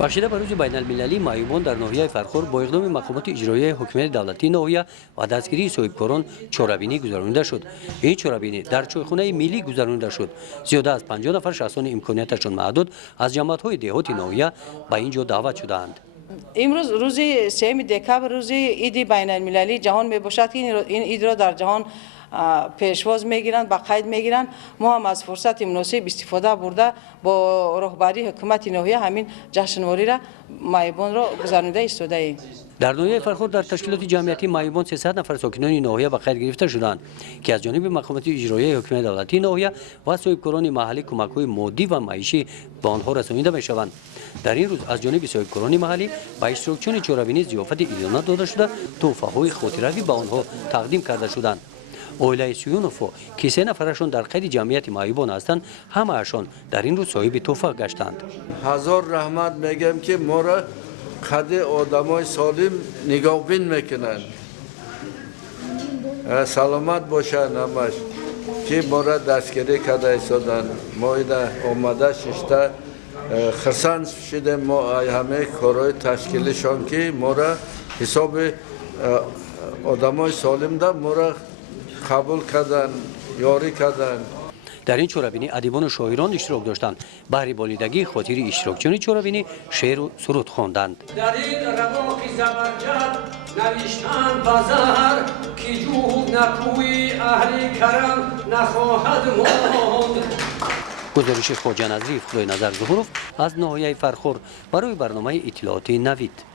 بخشیده بر روز بین المللی معیوبان در ناحیه فرخور با اقدام مقامات اجرایی حکومت دولتی ناحیه و دستگیری صاحبکاران چاره‌بینی گذرانده شد. این چاره‌بینی در چایخانه ملی گذرانده شد. زیاده از 50 نفر شخصان امکانیتشان محدود از جماعت‌های دهاتی ناحیه به اینجا دعوت شدند. امروز روز 3 دکبر روز عید بین المللی جهان می باشد که این عید را در جهان پیشواز میگیرند با قید میگیرند. ما هم از فرصت مناسب استفاده برده با رهبری حکومت ناحیه همین جشنواره را معیوبان را گذرانده ایستاده ایم. در ناحیه فرخور در تشکیلات جمعیتی معیوبان 300 نفر ساکنان ناحیه به قید گرفته شدند که از جانب مقامات اجرایی حکومت دولتی ناحیه و صاحبکاران محلی کمک‌های مادی و معیشی به آنها رسانیده می‌شوند. در این روز از جانب صاحبکاران محلی به اشتراکچیان چاره‌بینی ضیافت عیدانه داده شده، تحفه‌های خاطروی به آنها تقدیم کرده شدند. اویلای سیونوف که 3 نفرشان در قید جمعیت معیوبان هستند، همه‌شان در این روز صاحب تحفه گشتند. هزار رحمت میگم که ما را قد آدمای سالم نگاه بین میکنن. سلامت باشن همش که ما را دستگیری کرده ایستادن. ما ایده آمده ششته خرسند شده ما همه کارهای تشکیلشان که ما را حساب آدمای سالم ده ما را قبول کردن، یاری کردن. در این چاره‌بینی ادیبان و شاعران اشتراک داشتند. بهر بالیدگی خاطر اشتراکچیان چاره‌بینی شعر و سرود خواندند. در این رواق زبرجد نوشتن بازار که جود نکوی اهل کرم نخواهد ماند. گزارش خواجه نظری خدای نظر ظهورов از ناحیه فرخور برای برنامه اطلاعاتی نوید.